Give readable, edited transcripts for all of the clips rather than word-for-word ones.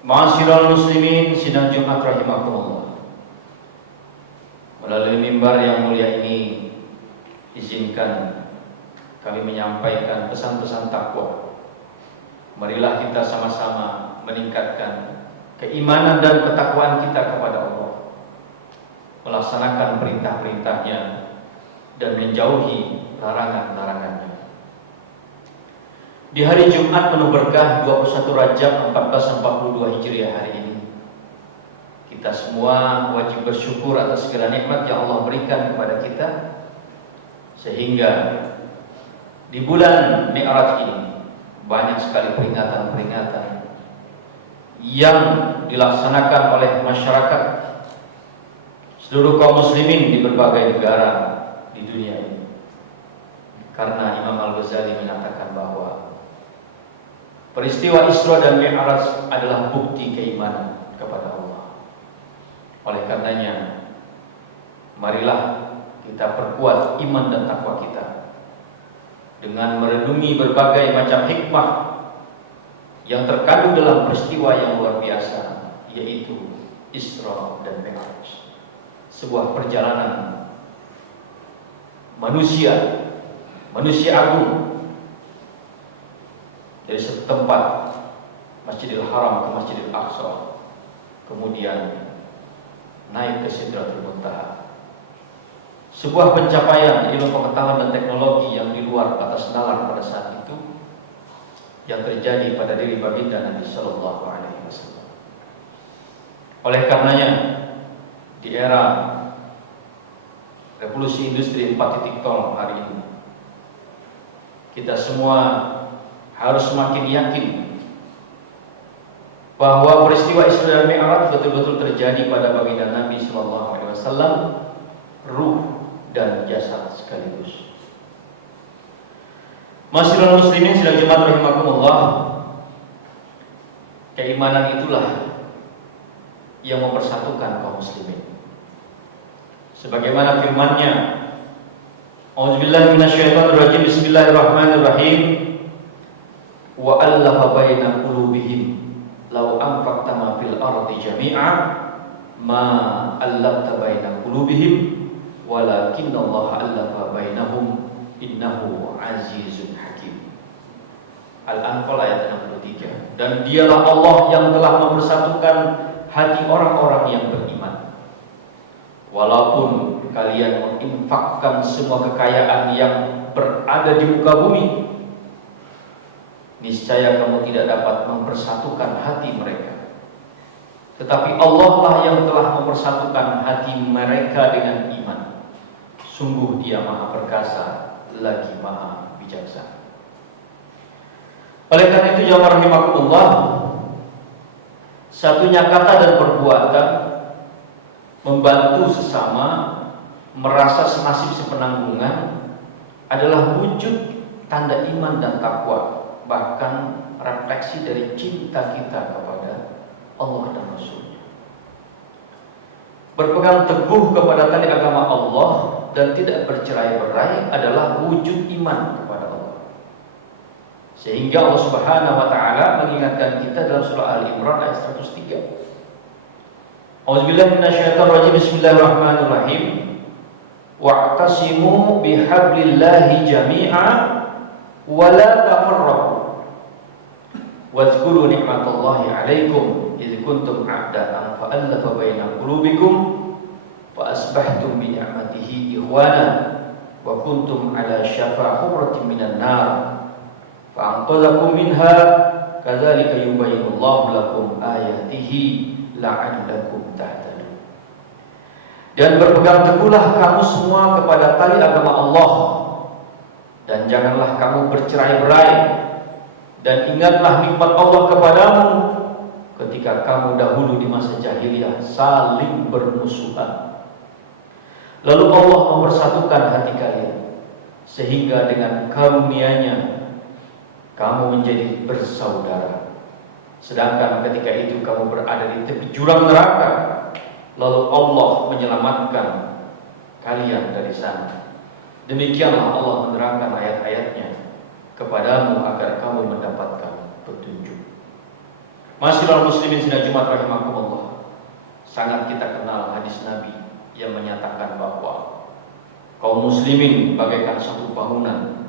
Ma'asyiral muslimin sidang Jumat rahimakumullah. Melalui mimbar yang mulia ini, izinkan kami menyampaikan pesan-pesan takwa. Marilah kita sama-sama meningkatkan keimanan dan ketakwaan kita kepada Allah, melaksanakan perintah-perintahnya dan menjauhi larangan-larangannya. Di hari Jumat penuh berkah 21 Rajab 1442 Hijriah hari ini, kita semua wajib bersyukur atas segala nikmat yang Allah berikan kepada kita, sehingga di bulan Mi'raj ini banyak sekali peringatan-peringatan yang dilaksanakan oleh masyarakat seluruh kaum muslimin di berbagai negara di dunia ini. Karena Imam Al-Ghazali menyatakan bahwa peristiwa Isra dan Mi'raj adalah bukti keimanan kepada Allah. Oleh karenanya, marilah kita perkuat iman dan takwa kita dengan merenungi berbagai macam hikmah yang terkandung dalam peristiwa yang luar biasa, yaitu Isra dan Mi'raj. Sebuah perjalanan manusia agung dari satu tempat, Masjidil Haram ke Masjidil Aqsa, kemudian naik ke Sidratul Muntaha. Sebuah pencapaian ilmu pengetahuan dan teknologi yang di luar batas nalar pada saat itu, yang terjadi pada diri baginda Nabi Sallallahu Alaihi Wasallam. Oleh karenanya, di era revolusi industri 4.0 hari ini, kita semua harus semakin yakin bahwa peristiwa Isra dan Mi'raj betul-betul terjadi pada baginda Nabi Sallallahu Alaihi Wasallam, ruh dan jasad sekaligus. Masyiral muslimin sidang Jumat rahimakumullah, keimanan itulah yang mempersatukan kaum muslimin. Sebagaimana firman-Nya, A'udzubillahi minasyaitonirrajim, bismillahirrahmanirrahim, wa allafa baina qulubihim law anfaqta ma fil ardi jami'a ma allafta baina qulubihim walakinallaha allafa bainahum innahu azizun hakim. Al-Anfal ayat 63. Dan dialah Allah yang telah mempersatukan hati orang-orang yang beriman. Walaupun kalian menginfakkan semua kekayaan yang berada di muka bumi, niscaya kamu tidak dapat mempersatukan hati mereka. Tetapi Allah lah yang telah mempersatukan hati mereka dengan iman. Sungguh Dia Maha Perkasa lagi Maha Bijaksana. Oleh karena itu, jamaah rahimakumullah, satunya kata dan perbuatan membantu sesama, merasa senasib sepenanggungan adalah wujud tanda iman dan takwa, bahkan refleksi dari cinta kita kepada Allah dan Rasul-Nya. Berpegang teguh kepada tali agama Allah dan tidak bercerai-berai adalah wujud iman kepada Allah. Sehingga Allah Subhanahu wa taala mengingatkan kita dalam surah Al-Imran ayat 103. A'udzubillahi minasyaitonirrajim, bismillahirrahmanirrahim. Wa'tasimu bihablillahi jami'a wa la tafarraqu. Wadhkuru ni'matallahi 'alaikum idz kuntum a'da'an fa'alafa baina qulubikum fa asbahtum bi ni'matihi ikhwana wa kuntum 'ala syafa hufratin minan nar fa anqadhakum minha kadzalika yubayyinullahu lakum ayatihi la'allakum tahtadun. Dan berpegang teguhlah kamu semua kepada tali agama Allah, dan janganlah kamu bercerai-berai, dan ingatlah nikmat Allah kepadamu ketika kamu dahulu di masa jahiliyah saling bermusuhan. Lalu Allah mempersatukan hati kalian, sehingga dengan karunia-Nya kamu menjadi bersaudara. Sedangkan ketika itu kamu berada di tepi jurang neraka, lalu Allah menyelamatkan kalian dari sana. Demikianlah Allah menerangkan ayat-ayatnya kepadamu agar kamu mendapatkan petunjuk. Masyiral muslimin sidang Jumat rahimakumullah. Sangat kita kenal hadis Nabi yang menyatakan bahwa kaum muslimin bagaikan satu bangunan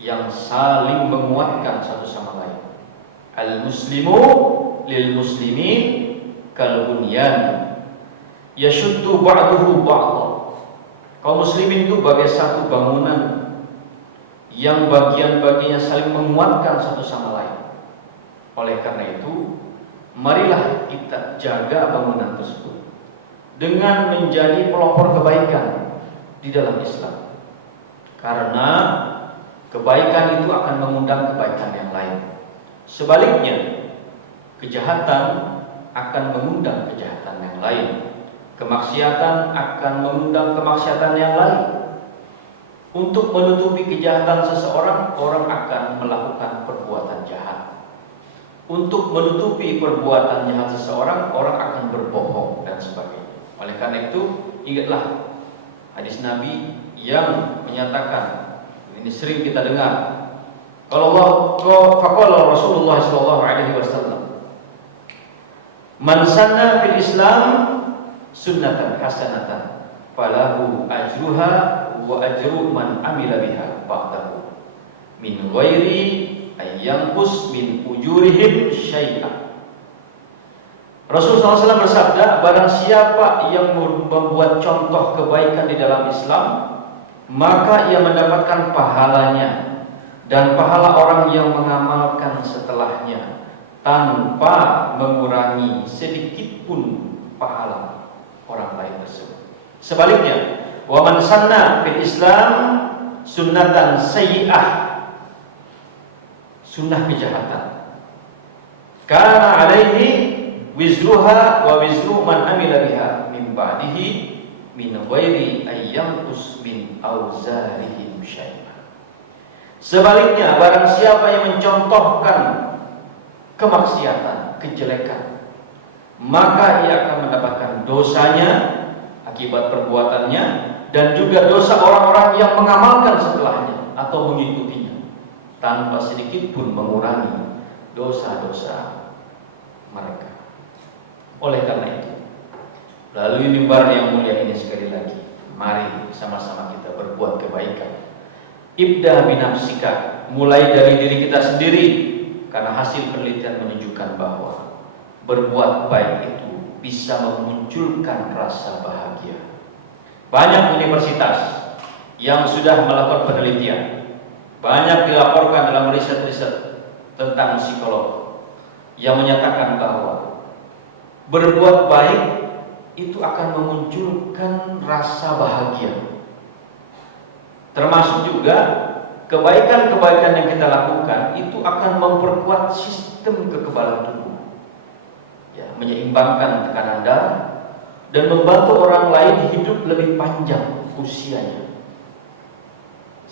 yang saling menguatkan satu sama lain. Al-muslimu lil muslimin kal bunyan yashuddu ba'duhu ba'dha. Kaum muslimin itu bagai satu bangunan yang bagian-bagiannya saling menguatkan satu sama lain. Oleh karena itu, marilah kita jaga bangunan tersebut dengan menjadi pelopor kebaikan di dalam Islam. Karena kebaikan itu akan mengundang kebaikan yang lain. Sebaliknya, kejahatan akan mengundang kejahatan yang lain. Kemaksiatan akan mengundang kemaksiatan yang lain. Untuk menutupi kejahatan seseorang, orang akan melakukan perbuatan jahat. Untuk menutupi perbuatan jahat seseorang, orang akan berbohong dan sebagainya. Oleh karena itu, ingatlah hadis Nabi yang menyatakan, ini sering kita dengar, kalau faqala Rasulullah sallallahu alaihi wasallam, man sanna fil Islam sunnatan hasanatan falahu ajruha wa ajru man amila biha ba'dahu min ghairi ayyanqus min ujurihim syai'an. Rasulullah SAW bersabda, barang siapa yang membuat contoh kebaikan di dalam Islam, maka ia mendapatkan pahalanya dan pahala orang yang mengamalkan setelahnya tanpa mengurangi sedikit pun pahala orang lain tersebut. Sebaliknya, wa man sanna fil Islam sunnatan sayyi'ah, sunnah kejahatan, karena alaihi wizruha wa wizru man amila biha min ba'dihi min ghairi ayyanqus min auzarihim syai'an. Sebaliknya, barang siapa yang mencontohkan kemaksiatan, kejelekan, maka ia akan mendapatkan dosanya akibat perbuatannya dan juga dosa orang-orang yang mengamalkan setelahnya atau mengikutinya, tanpa sedikit pun mengurangi dosa-dosa mereka. Oleh karena itu, melalui mimbar yang mulia ini sekali lagi, mari sama-sama kita berbuat kebaikan. Ibda binafsika, mulai dari diri kita sendiri, karena hasil penelitian menunjukkan bahwa berbuat baik itu bisa memunculkan rasa bahagia. Banyak universitas yang sudah melakukan penelitian, banyak dilaporkan dalam riset-riset tentang psikolog yang menyatakan bahwa berbuat baik itu akan memunculkan rasa bahagia. Termasuk juga kebaikan-kebaikan yang kita lakukan itu akan memperkuat sistem kekebalan tubuh, ya, menyeimbangkan tekanan darah dan membantu orang lain hidup lebih panjang usianya.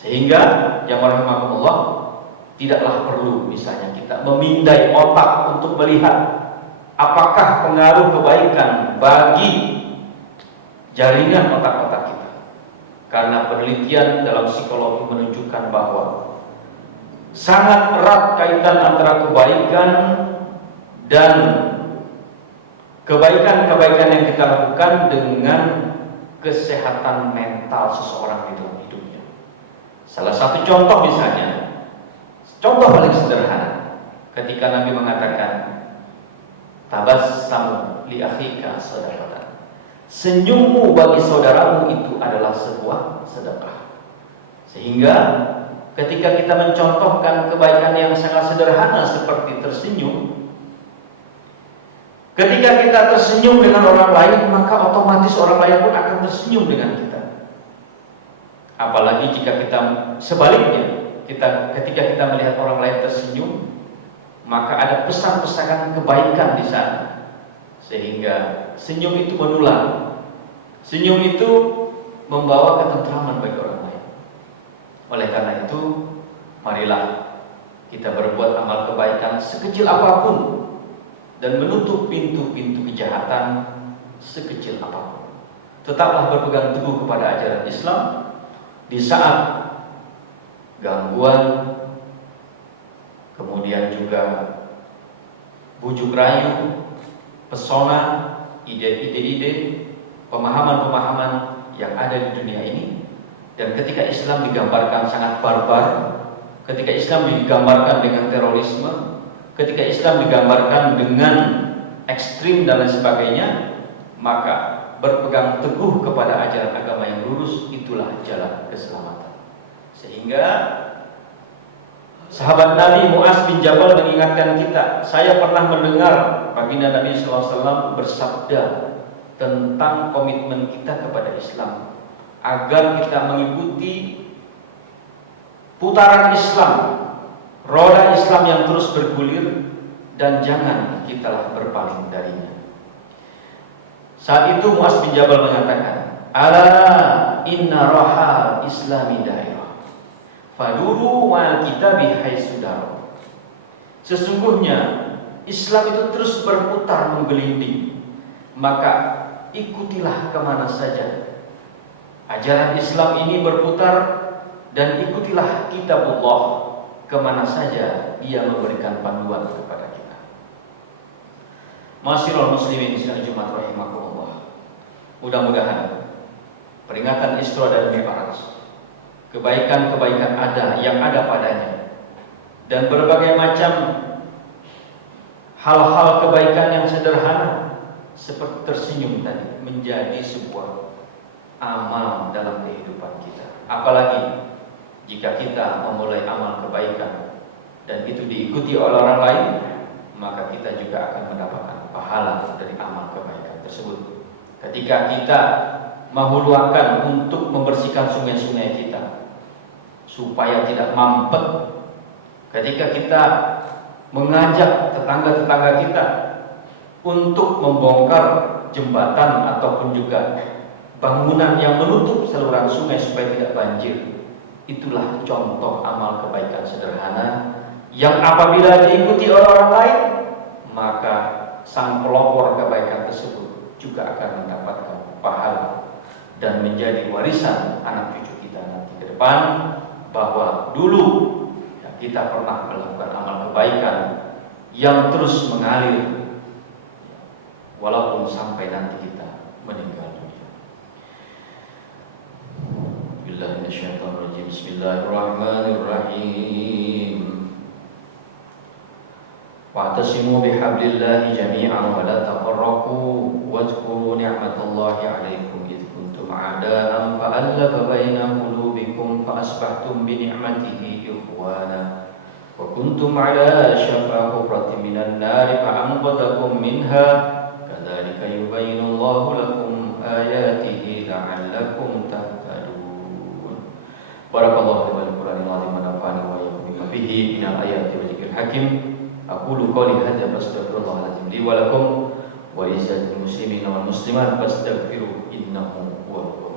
Sehingga yang rahimahullah, tidaklah perlu misalnya kita memindai otak untuk melihat apakah pengaruh kebaikan bagi jaringan otak-otak kita. Karena penelitian dalam psikologi menunjukkan bahwa sangat erat kaitan antara kebaikan dan kebaikan-kebaikan yang kita lakukan dengan kesehatan mental seseorang di dalam hidupnya. Salah satu contoh misalnya, contoh paling sederhana, ketika Nabi mengatakan tabassam li akhika shadaqatan, senyummu bagi saudaramu itu adalah sebuah sedekah. Sehingga ketika kita mencontohkan kebaikan yang sangat sederhana seperti tersenyum, ketika kita tersenyum dengan orang lain, maka otomatis orang lain pun akan tersenyum dengan kita. Apalagi jika kita sebaliknya, ketika kita melihat orang lain tersenyum, maka ada pesan-pesan kebaikan di sana. Sehingga senyum itu menular. Senyum itu membawa ketentraman bagi orang lain. Oleh karena itu, marilah kita berbuat amal kebaikan sekecil apapun dan menutup pintu-pintu kejahatan sekecil apapun. Tetaplah berpegang teguh kepada ajaran Islam di saat gangguan, kemudian juga bujuk rayu, pesona, ide-ide, pemahaman-pemahaman yang ada di dunia ini. Dan ketika Islam digambarkan sangat barbar, ketika Islam digambarkan dengan terorisme, ketika Islam digambarkan dengan ekstrim dan lain sebagainya, maka berpegang teguh kepada ajaran agama yang lurus itulah jalan keselamatan. Sehingga sahabat Nabi Muaz bin Jabal mengingatkan kita, saya pernah mendengar baginda Nabi SAW bersabda tentang komitmen kita kepada Islam, agar kita mengikuti putaran Islam, roda Islam yang terus bergulir, dan jangan kitalah berpaling darinya. Saat itu Muaz bin Jabal mengatakan, ala inna rohal islami dairah faduru wal kitabi haitsudaro. Sesungguhnya Islam itu terus berputar menggelinding, maka ikutilah kemana saja. Ajaran Islam ini berputar, dan ikutilah kitabullah kemana saja dia memberikan panduan kepada kita. Masyiral muslimin sidang Jumat rahimakumullah. Mudah-mudahan peringatan Isra dan Mi'raj, kebaikan-kebaikan yang ada padanya, dan berbagai macam hal-hal kebaikan yang sederhana seperti tersenyum tadi menjadi sebuah amal dalam kehidupan kita. Apalagi jika kita memulai amal kebaikan dan itu diikuti oleh orang lain, maka kita juga akan mendapatkan pahala dari amal kebaikan tersebut. Ketika kita menghuluakan untuk membersihkan sungai-sungai kita supaya tidak mampet, ketika kita mengajak tetangga-tetangga kita untuk membongkar jembatan ataupun juga bangunan yang menutup saluran sungai supaya tidak banjir, itulah contoh amal kebaikan sederhana yang apabila diikuti oleh orang lain, maka sang pelopor kebaikan tersebut juga akan mendapatkan pahala dan menjadi warisan anak cucu kita nanti ke depan, bahwa dulu kita pernah melakukan amal kebaikan yang terus mengalir walaupun sampai nanti kita meninggal dunia. Bismillahirrahmanirrahim. Wa'tasimu bihablillahi jami'an wa la tafarraqu wadhkuru ni'matallahi 'alaikum idh kuntum a'da'an fa'alafa baina qulubikum fa asbahtum bi ni'matihi ikhwana wa kuntum 'ala shafa hufratin minan nari fa'anqadhakum minha kadzalika yubayyinullahu lakum ayatihi la'allakum tahtadun. Barakallahu li wa lakum wa nafa'ani wa iyyakum bima fihi minal ayati wa dzikril hakim. Aqulu qawli hadza fastaghfirullahaladzim li wa lakum wa lisa'il muslimin wal muslimat fastaghfiruhu innahu huwal